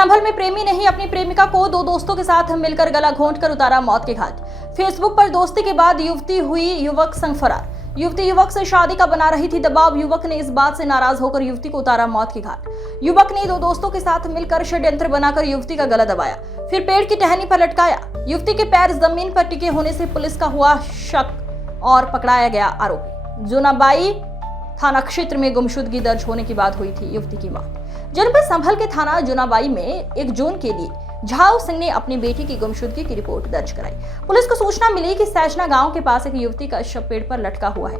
संभल में प्रेमी ने ही अपनी प्रेमिका को दो दोस्तों के साथ मिलकर गला घोंटकर उतारा मौत के घाट। फेसबुक पर दोस्ती के बाद युवती हुई युवक संग फरार। युवती युवक से शादी का बना रही थी दबाव। युवक ने इस बात से नाराज होकर युवती को उतारा मौत के घाट। युवक ने दो दोस्तों के साथ मिलकर षड्यंत्र बनाकर युवती का गला दबाया, फिर पेड़ की टहनी पर लटकाया। युवती के पैर जमीन पर टिके होने से पुलिस का हुआ शक और पकड़ाया गया आरोपी। जोनाबाई थाना क्षेत्र में गुमशुदगी दर्ज होने के बाद हुई थी युवती की मौत। जनपद संभल के थाना जोनाबाई में 1 जून के लिए झाऊ सिंह ने अपनी बेटी की गुमशुदगी की रिपोर्ट दर्ज कराई। पुलिस को सूचना मिली कि सैजना गांव के पास एक युवती का शव पेड़ पर लटका हुआ है।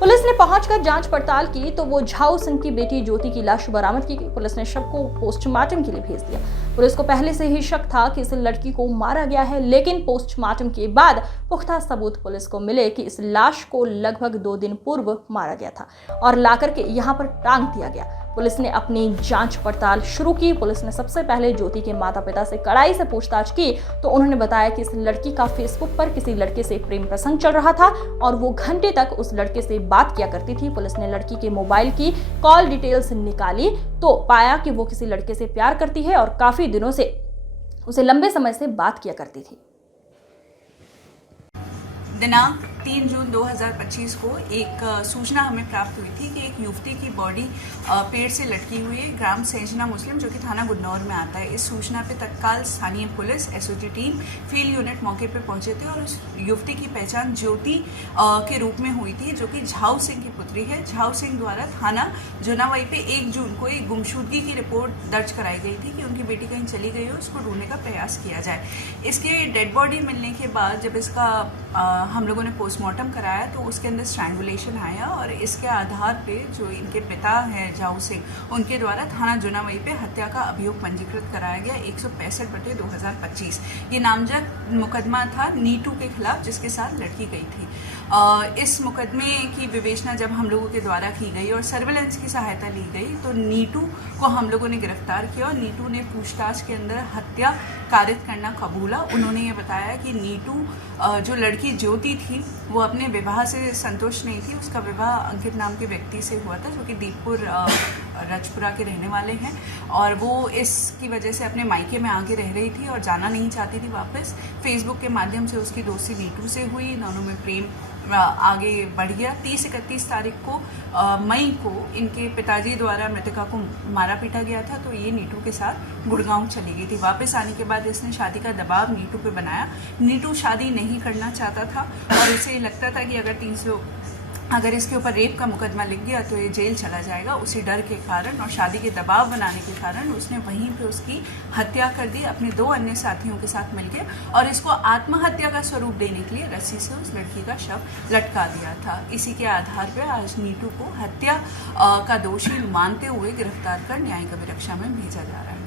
पुलिस ने पहुंचकर जांच पड़ताल की तो वो झाऊ सिंह की बेटी ज्योति की लाश बरामद की गई। पुलिस ने शव को पोस्टमार्टम के लिए भेज दिया। पुलिस को पहले से ही शक था कि इस लड़की को मारा गया है, लेकिन पोस्टमार्टम के बाद पुख्ता सबूत पुलिस को मिले कि इस लाश को लगभग 2 दिन पूर्व मारा गया था और लाकर के यहाँ पर टांग दिया गया। पुलिस ने अपनी जांच पड़ताल शुरू की। पुलिस ने सबसे पहले ज्योति के माता पिता से कड़ाई से पूछताछ की तो उन्होंने बताया कि इस लड़की का फेसबुक पर किसी लड़के से प्रेम प्रसंग चल रहा था और वो घंटे तक उस लड़के से बात किया करती थी। पुलिस ने लड़की के मोबाइल की कॉल डिटेल्स निकाली तो पाया कि वो किसी लड़के से प्यार करती है और काफी दिनों से उसे लंबे समय से बात किया करती थी। दिनांक 3 जून 2025 को एक सूचना हमें प्राप्त हुई थी कि एक युवती की बॉडी पेड़ से लटकी हुई है ग्राम सैजना मुस्लिम, जो कि थाना गुन्नौर में आता है। इस सूचना पे तत्काल स्थानीय police SOG team field unit मौके पे पहुंचे थे और उस युवती की पहचान ज्योति के रूप में हुई थी, जो कि झाऊ सिंह की पुत्री है। झाऊ सिंह द्वारा थाना जोनाबाई पे 1 जून को एक गुमशुदगी की रिपोर्ट दर्ज कराई गई थी कि उनकी बेटी कहीं चली गई हो, उसको ढूंढने का प्रयास किया जाए। इसके डेड बॉडी मिलने के बाद जब इसका हम लोगों ने पोस्टमार्टम कराया तो उसके अंदर स्ट्रैंगुलेशन आया और इसके आधार पे जो इनके पिता हैं झाऊ सिंह, उनके द्वारा थाना जोनाबाई पे हत्या का अभियोग पंजीकृत कराया गया 165/2025। ये नामजद मुकदमा था नीटू के खिलाफ, जिसके साथ लड़की गई थी। इस मुकदमे की विवेचना जब हम लोगों के द्वारा की गई और सर्विलेंस की सहायता ली गई तो नीटू को हम लोगों ने गिरफ्तार किया और नीटू ने पूछताछ के अंदर हत्या कारित करना कबूला। उन्होंने ये बताया कि नीटू जो लड़की ज्योति थी वो अपने विवाह से संतुष्ट नहीं थी। उसका विवाह अंकित नाम के व्यक्ति से हुआ था, जो कि दीपपुर रजपुरा के रहने वाले हैं और वो इसकी वजह से अपने मायके में आके रह रही थी और जाना नहीं चाहती थी वापस। फेसबुक के माध्यम से उसकी दोस्ती नीटू से हुई, दोनों में प्रेम आगे बढ़ गया। 30-31 तारीख को मई को इनके पिताजी द्वारा मृतका को मारा पीटा गया था, तो ये नीटू के साथ गुड़गांव चली गई थी। वापस आने के बाद इसने शादी का दबाव नीटू पे बनाया। नीटू शादी नहीं करना चाहता था और उसे लगता था कि अगर इसके ऊपर रेप का मुकदमा लिख गया तो ये जेल चला जाएगा। उसी डर के कारण और शादी के दबाव बनाने के कारण उसने वहीं पे उसकी हत्या कर दी अपने 2 अन्य साथियों के साथ मिलकर और इसको आत्महत्या का स्वरूप देने के लिए रस्सी से उस लड़की का शव लटका दिया था। इसी के आधार पर आज नीटू को हत्या का दोषी मानते हुए गिरफ्तार कर न्यायिक अभिरक्षा में भेजा जा रहा है।